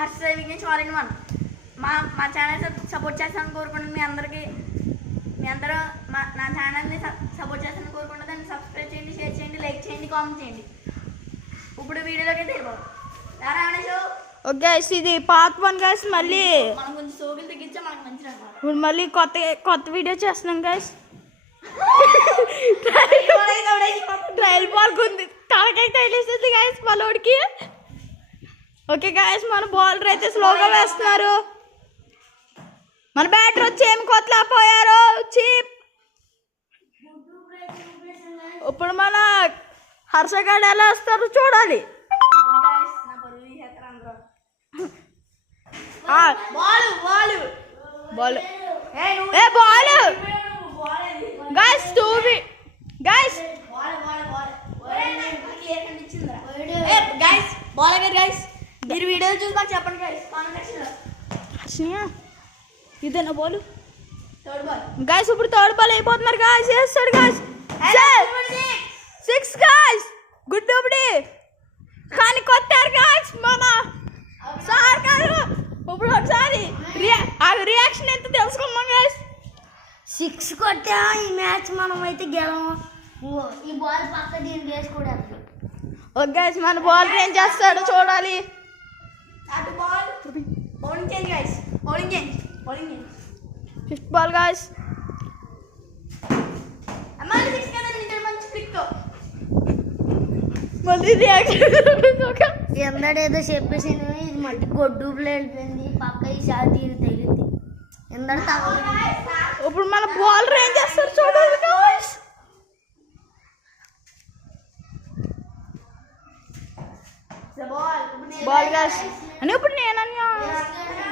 Harsha Vignesh all in one. మా channel support చేస్తానని కోరుకుంటున్నాను. మీ అందరూ నా ఛానల్ని సపోర్ట్ చేస్తానని కోరుకుంటున్నాను. దాన్ని సబ్స్క్రైబ్ చేయండి, షేర్ చేయండి, లైక్ చేయండి, కామెంట్ చేయండి. ఇప్పుడు వీడియోలోకి అయితే ఓకే గైస్, ఇది పార్ట్ 1 గైస్. మళ్ళీ మనం కొంచెం సోకులు తగ్గించా మనకు మంచిది అన్నమాట. ఇప్పుడు మళ్ళీ కొత్త వీడియో చేస్తున్నాం గైస్. ట్రైల్ బాల్ ఉంది, తలకైతే తగిలేస్తుంది గైస్ పలోడికి. ఓకే గైస్, మన బౌలర్ అయితే స్లోగా వేస్తున్నారు. మన బ్యాటర్ వచ్చి ఏమి కొత్తలేకపోయారు. చీప్. ఇప్పుడు మన హర్షగాడు ఎలా వస్తారు చూడాలి. బాల్ గైస్, గైస్ గైస్ మీరు వీడియో చూసి మాకు చెప్పండి గైస్ కామెంట్. ఇదేనా బాల్ థర్డ్ బాల్ గైస్. ఇప్పుడు థర్డ్ బాల్ అయిపోతున్నారు గైస్. వేస్తాడు గైస్. 6 గైస్. గుడ్ ఒకటి కానీ కొట్టారు గైస్ మన సార్ గారు. ఇప్పుడు ఒకసారి రియాక్షన్ ఎంత తెలుసుకున్నాం గైస్. 6 కొట్టా ఈ మ్యాచ్ మనం అయితే గెలవం. ఈ బాల్ పక్క దీన్ని వేసుకోవడానికి. ఓకే గైస్, మన బాల్ ఏం చేస్తాడో చూడాలి. అటు ball bowling change guys. Bowling change. Fifth ball guys. అమ్మాయి 6 కదా నిన్న మంచి క్లిక్. మళ్ళీ రియాక్షన్ ఎందడేదో చెప్పేసింది. ఇది మట్టి గొడ్డు వెళ్ళిపోయింది పక్క ఈసారి దీన్ని తెగింది. ఎందడ ఇప్పుడు మన బౌలర్ ఏం చేస్తారు చూడాలి గైస్. బాల్ గైస్ అని ఇప్పుడు నేను